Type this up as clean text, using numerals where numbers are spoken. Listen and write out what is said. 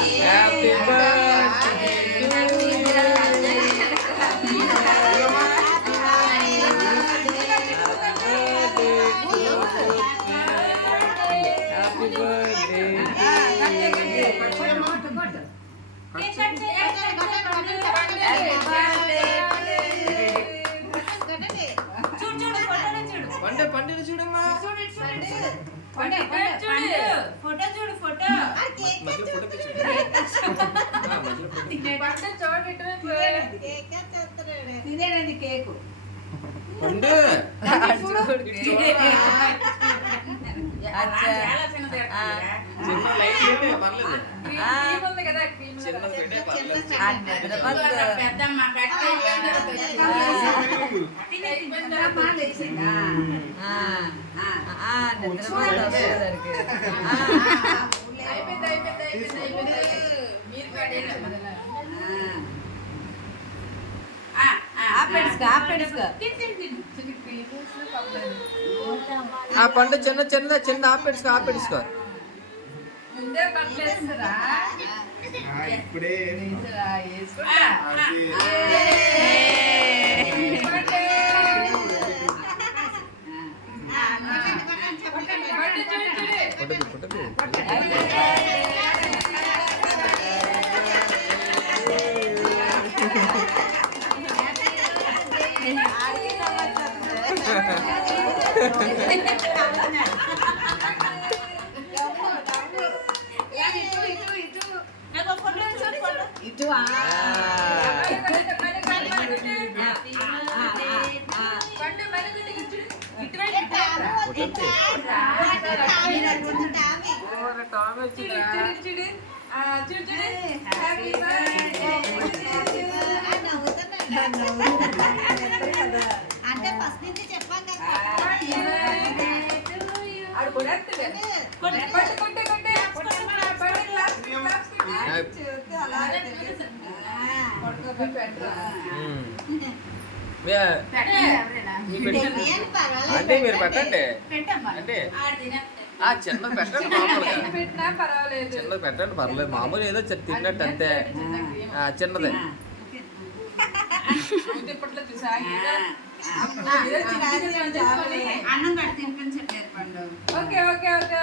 happy birthday పండుగ చూడమ్మా photo చూడు ఫోటో తినేది కేకు పండు చిన్న లైట్ పెట్టే పర్లేదు చిన్న పెట్టే పర్లేదు పెద్దమ్మ ఆ పండు చిన్న చిన్న చిన్న ఆపెట్టుకో ఇప్పుడే అంటే ఫస్ట్ నుంచి చెప్పాం కదా అంటే మీరు పెట్టండి అంటే చిన్నది పెట్టండి మామూలుగా చిన్నది పెట్టండి పర్లేదు మామూలు ఏదో తిన్నట్టు అంతే చిన్నదే అన్నం కట్టి తినిపించట్లేదు పండు ఓకే ఓకే ఓకే